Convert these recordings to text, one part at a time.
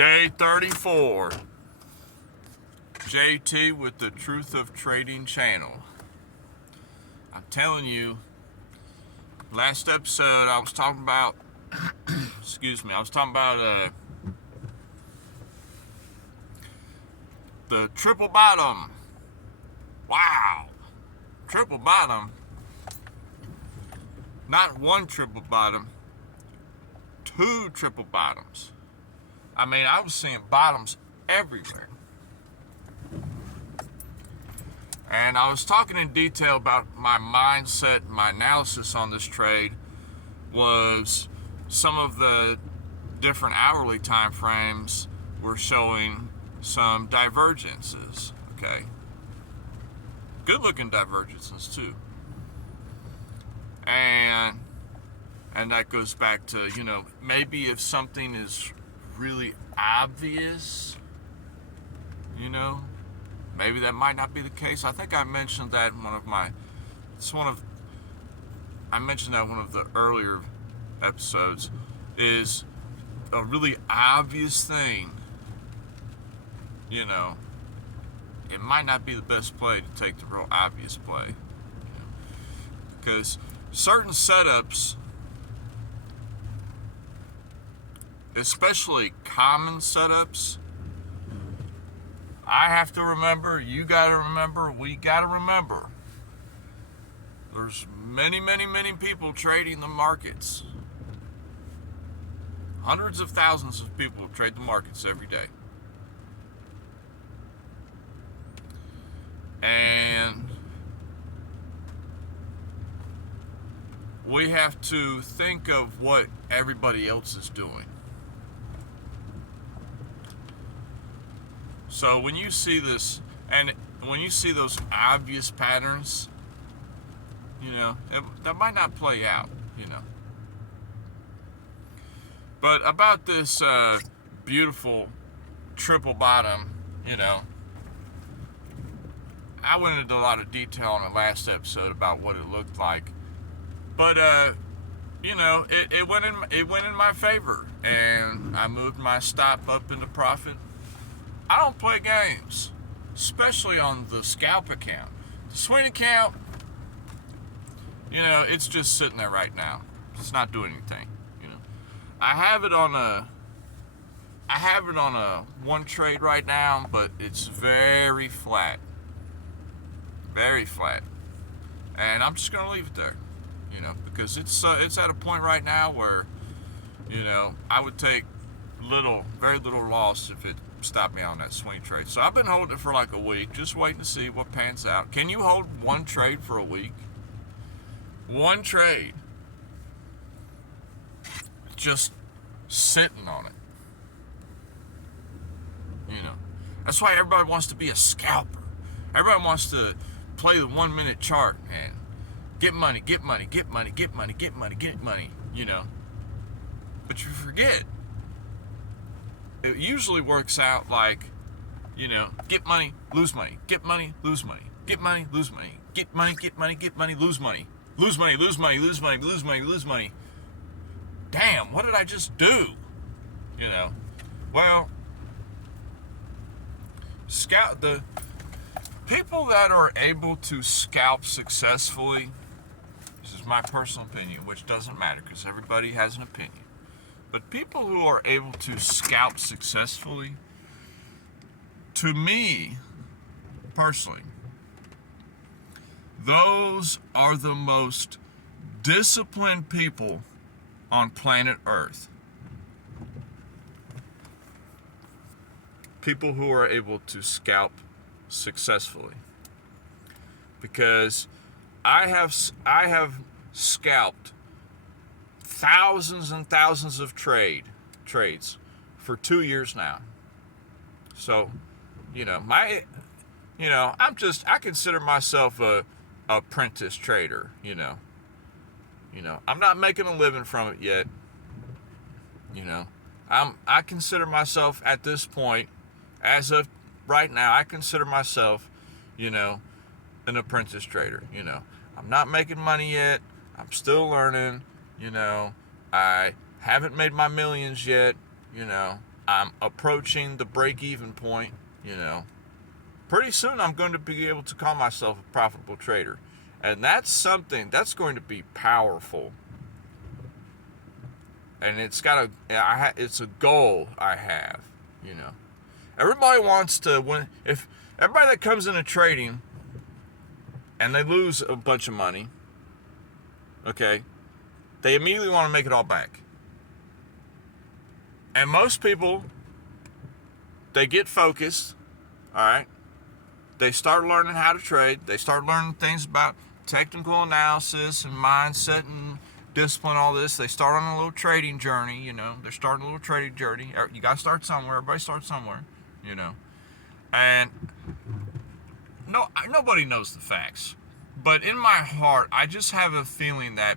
Day 34. JT with the Truth of Trading channel. I'm telling you, last episode I was talking about, I was talking about the triple bottom. Wow. Triple bottom. Not one triple bottom, two triple bottoms. I mean, I was seeing bottoms everywhere. And I was talking in detail about my mindset, my analysis on this trade was some of the different hourly time frames were showing some divergences, okay? Good looking divergences too. And that goes back to, maybe if something is really obvious, maybe that might not be the case. I think I mentioned that in one of the earlier episodes, is a really obvious thing, it might not be the best play to take the real obvious play. Because certain setups, especially common setups, I have to remember, you gotta remember, we gotta remember, there's many, many, many people trading the markets. Hundreds of thousands of people trade the markets every day. And we have to think of what everybody else is doing. So when you see this, and when you see those obvious patterns, that might not play out, But about this beautiful triple bottom, I went into a lot of detail in the last episode about what it looked like. But it went in my favor, and I moved my stop up into profit. I don't play games, especially on the scalp account. The swing account, it's just sitting there right now. It's not doing anything. I have it on a one trade right now, but it's very flat. Very flat. And I'm just gonna leave it there. Because it's at a point right now where, I would take very little loss if it stopped me on that swing trade. So I've been holding it for like a week, just waiting to see what pans out. Can you hold one trade for a week? One trade. Just sitting on it. That's why everybody wants to be a scalper. Everybody wants to play the 1 minute chart and get money, get money, get money, get money, get money, get money, But you forget, it usually works out like, get money, lose money, get money, lose money, get money, lose money, get money, get money, get money, lose money, lose money, lose money, lose money, lose money, lose money. Damn, what did I just do? Well, the people that are able to scalp successfully, this is my personal opinion, which doesn't matter because everybody has an opinion, but people who are able to scalp successfully, to me, personally, those are the most disciplined people on planet Earth. People who are able to scalp successfully. Because I have scalped thousands and thousands of trades for 2 years now. So, I consider myself a apprentice trader, I'm not making a living from it yet. I consider myself at this point, as of right now, I consider myself, an apprentice trader. I'm not making money yet. I'm still learning. I haven't made my millions yet. I'm approaching the break-even point, you know. Pretty soon I'm going to be able to call myself a profitable trader. And that's something that's going to be powerful. And it's a goal I have, you know. Everybody wants to win. If everybody that comes into trading and they lose a bunch of money, okay, they immediately want to make it all back. And most people, they get focused, all right? They start learning how to trade. They start learning things about technical analysis and mindset and discipline, all this. They start on a little trading journey, you know. They're starting a little trading journey. You got to start somewhere. Everybody starts somewhere, you know. And nobody knows the facts. But in my heart, I just have a feeling that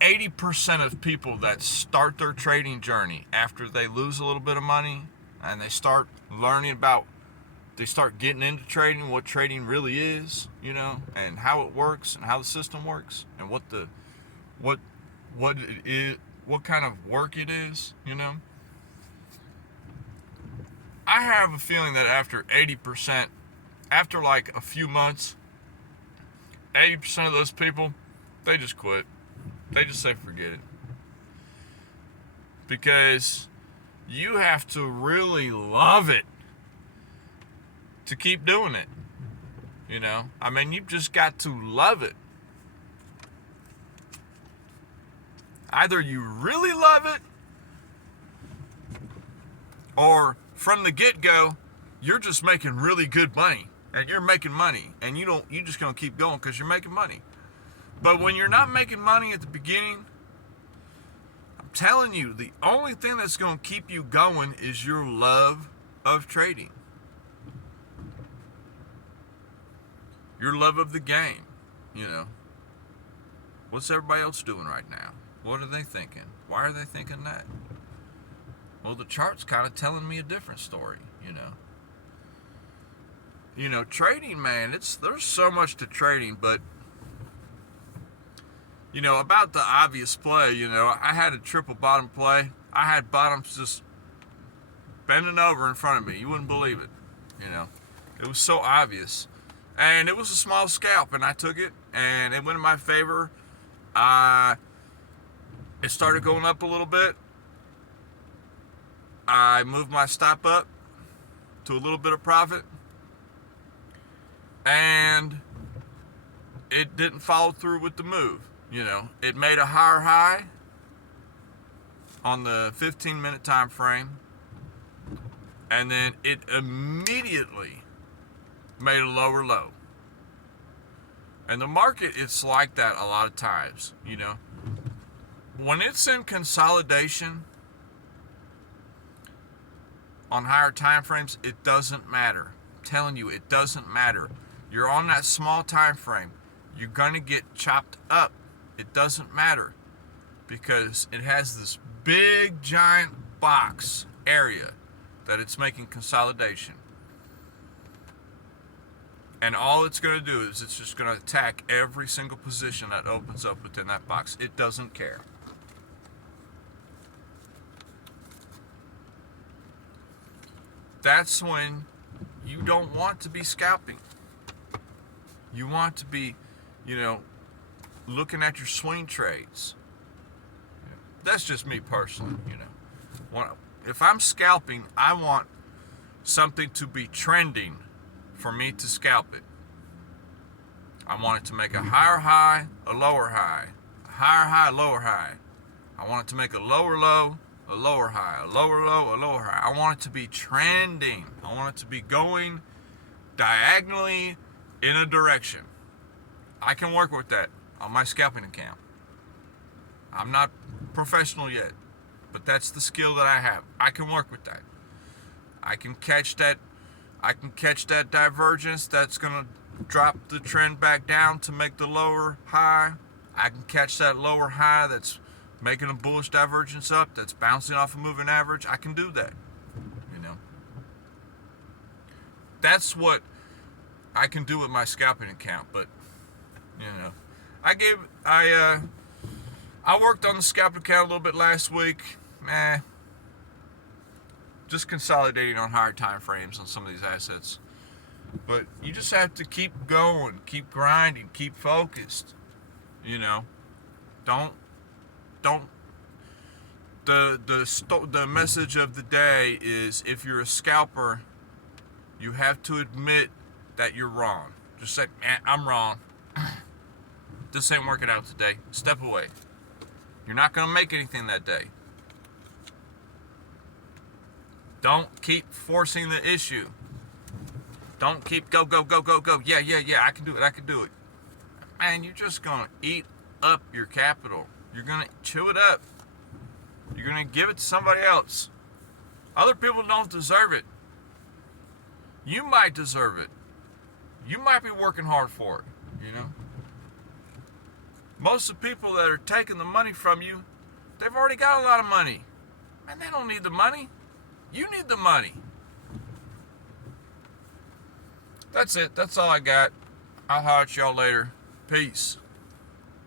80% of people that start their trading journey after they lose a little bit of money and they start learning about, they start getting into trading, what trading really is, you know, and how it works and how the system works and what it is, what kind of work it is, you know. I have a feeling that after 80%, after like a few months, 80% of those people, they just quit. They just say forget it. Because you have to really love it to keep doing it. You know? I mean, you've just got to love it. Either you really love it, or from the get-go, you're just making really good money. And you're making money. And you're just going to keep going because you're making money. But when you're not making money at the beginning, I'm telling you, the only thing that's going to keep you going is your love of trading. Your love of the game, you know. What's everybody else doing right now? What are they thinking? Why are they thinking that? Well, the chart's kind of telling me a different story, you know. You know, trading, man, there's so much to trading, but you know, about the obvious play, you know, I had a triple bottom play. I had bottoms just bending over in front of me. You wouldn't believe it, you know. It was so obvious. And it was a small scalp, and I took it, and it went in my favor. It started going up a little bit. I moved my stop up to a little bit of profit. And it didn't follow through with the move. You know, it made a higher high on the 15-minute time frame, and then it immediately made a lower low. And the market, it's like that a lot of times, you know. When it's in consolidation on higher time frames, it doesn't matter. I'm telling you, it doesn't matter. You're on that small time frame, you're going to get chopped up. It doesn't matter because it has this big giant box area that it's making consolidation. And all it's going to do is it's just going to attack every single position that opens up within that box. It doesn't care. That's when you don't want to be scalping. You want to be, you know, looking at your swing trades. That's just me personally, you know. If I'm scalping, I want something to be trending for me to scalp it. I want it to make a higher high, a lower high, a higher high, lower high. I want it to make a lower low, a lower high, a lower low, a lower high. I want it to be trending. I want it to be going diagonally in a direction. I can work with that on my scalping account. I'm not professional yet, but that's the skill that I have. I can work with that. I can catch that divergence that's going to drop the trend back down to make the lower high. I can catch that lower high that's making a bullish divergence up, that's bouncing off a moving average. I can do that, you know. That's what I can do with my scalping account, but, you know, I worked on the scalping account a little bit last week. just consolidating on higher time frames on some of these assets. But you just have to keep going, keep grinding, keep focused. You know, don't. The message of the day is, if you're a scalper, you have to admit that you're wrong. Just say, I'm wrong. This ain't working out today. Step away. You're not going to make anything that day. Don't keep forcing the issue. Don't keep go. Yeah, I can do it. Man, you're just going to eat up your capital. You're going to chew it up. You're going to give it to somebody else. Other people don't deserve it. You might deserve it. You might be working hard for it, you know? Most of the people that are taking the money from you, they've already got a lot of money. Man, they don't need the money. You need the money. That's it. That's all I got. I'll holler at y'all later. Peace.